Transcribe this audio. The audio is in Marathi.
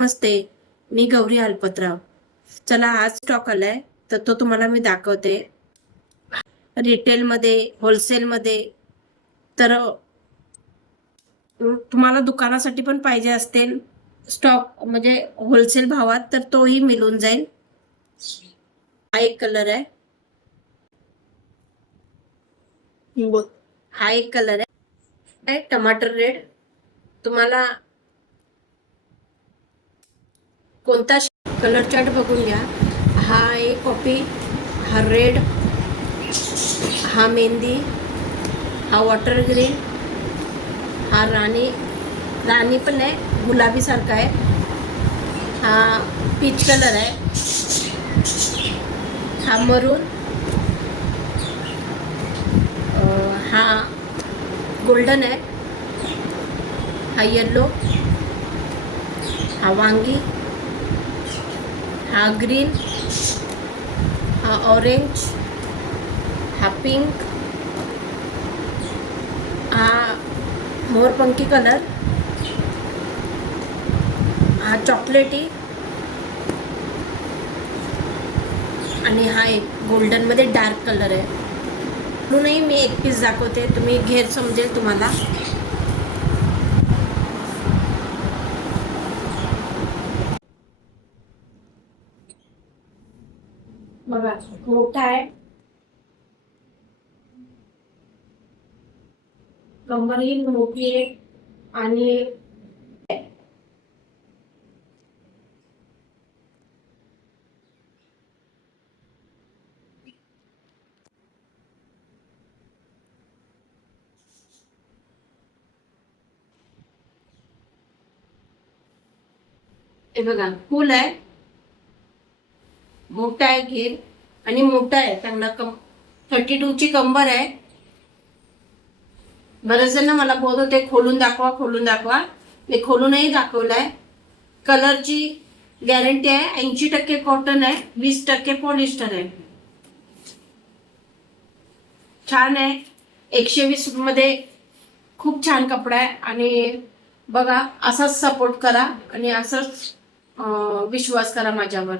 नमस्ते, मी गौरी अल्पतराव. चला आज स्टॉक आलाय तर तो तुम्हाला मी दाखवते. रिटेलमध्ये, होलसेलमध्ये. तर तुम्हाला दुकानासाठी पण पाहिजे असतील स्टॉक म्हणजे होलसेल भावात तर तोही मिळून जाईल. हा एक कलर आहे. हा एक कलर आहे टमाटर रेड. तुम्हाला कोणता कलर चार्ट बघून घ्या. हा एक कॉपी, हा रेड, हा मेहंदी, हा वॉटर ग्रीन, हा राणी राणी पण आहे, गुलाबी सारखा आहे. हा पीच कलर आहे, हा मरून, हा गोल्डन आहे, हा येल्लो, हा वांगी, हा ग्रीन, हा ऑरेंज, हा पिंक, हा मोरपंखी कलर, हा चॉकलेटी आणि हा एक गोल्डन मध्ये डार्क कलर आहे. म्हणूनही मी एक पीस दाखवते, तुम्ही घेर समजेल तुम्हाला. बघा मोठा आहे, कंबरही मोठी आहे आणि हे बघा फुल आहे, मोठा आहे घेर आणि मोठा आहे चांगला. 32 ची कंबर आहे. बरेच जण मला बोलत होते खोलून दाखवा खोलून दाखवा, मी खोलूनही दाखवलाय. कलरची गॅरंटी आहे. 80% कॉटन आहे, 20% पॉलिस्टर आहे. छान आहे. 120 मध्ये खूप छान कपडा आहे. आणि बघा असाच सपोर्ट करा आणि असाच विश्वास करा माझ्यावर.